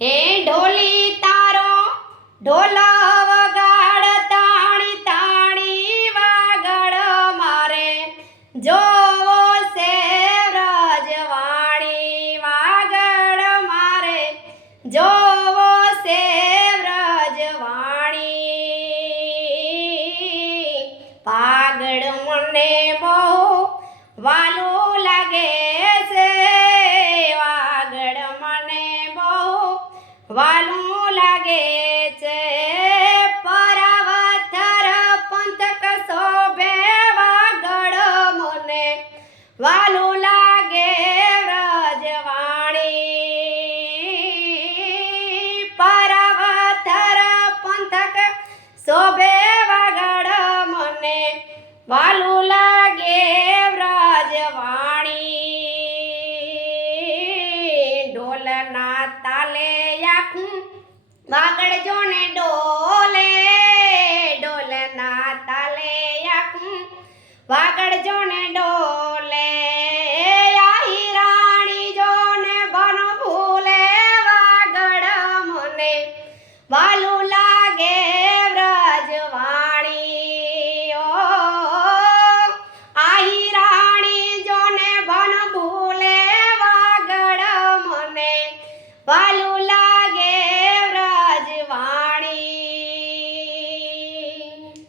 હે ઢોલી તારો ઢોલ વગાડ તાણી તાણી વાગડ મારે જોવો છે વ્રજવાણી વાગડ મારે જોવો છે વ્રજવાણી પાગડ મને બહુ વાલું લાગે છે વાગડ મને બહુ વાલું લાગે છે પરાવથર પંથક શોભે વાગડ મને વાલું લાગે વ્રજવાણી પરાવથર પંથક શોભે વાગડ મને વાલું લાગે વ્રજવાણી ઢોલના તાલે આખું વાગડ જોને ડોલે ઢોલના તાલે આખું વાગડ જોને ડોલે આહી રાણી જોને બન ભૂલે વાગડ મને વાલું લાગે